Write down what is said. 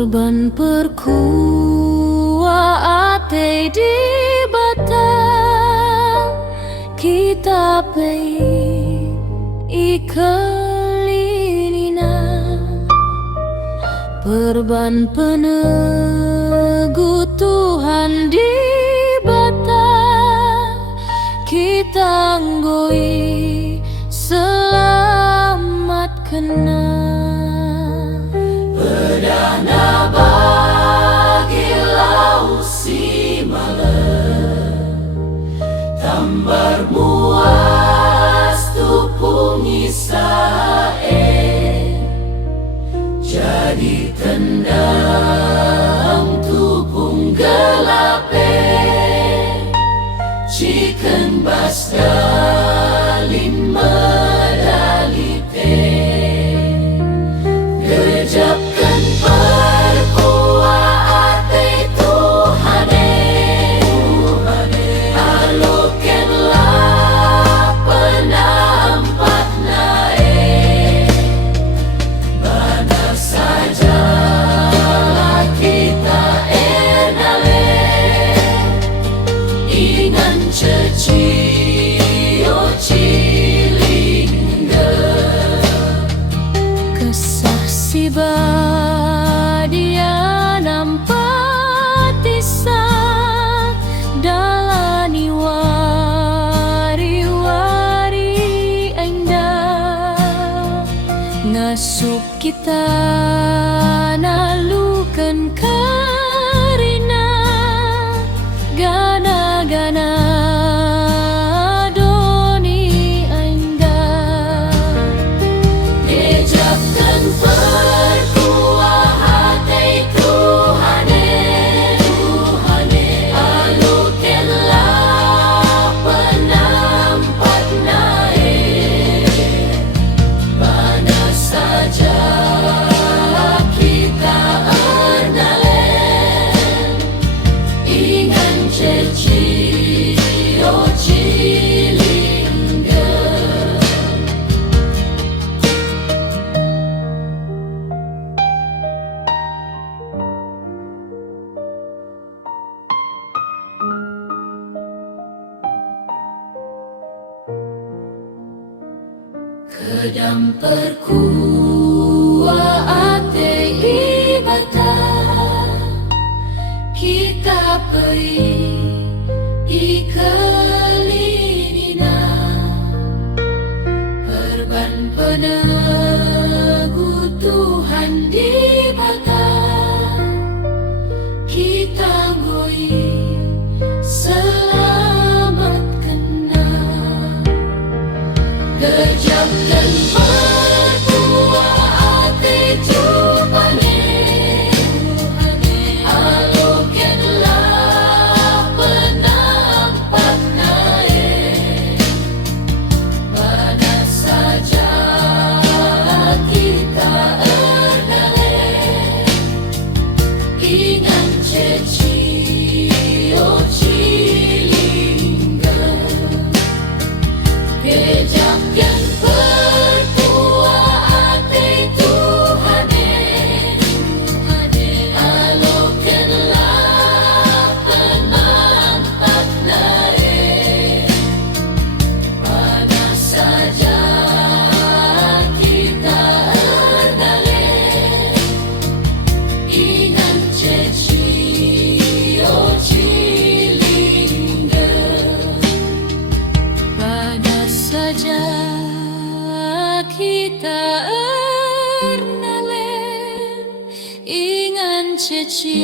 Perban perkua ate di batal kita pei ikalinina. Perban penegu Tuhan di batal kita nggoi selamat kena. Perdana bagi lausi malam tambar muas tupung isae jadi tendang tupung gelape chicken basta lima dalite gejapkan perkua ate Tuhane alokenlah penampat nae mana saja kita enale ingan ceci dia nampak tisah dalani wari-wari endah ngasuk kita nalukan karina gana-gana doni endah dejapkan kedam perkua ate ibata kita pei ikalinina perban penegu Tuhan di bata kita ngoi selamat kena. Gejapkan perkua ate Tuhane alokenlah penampak nae mana saja kita ernale ingan ceci gejapkan perkua ate Tuhane alokenlah penampak nae mana saja kita ernale ingan ceci saja kita ernalen ingan ceci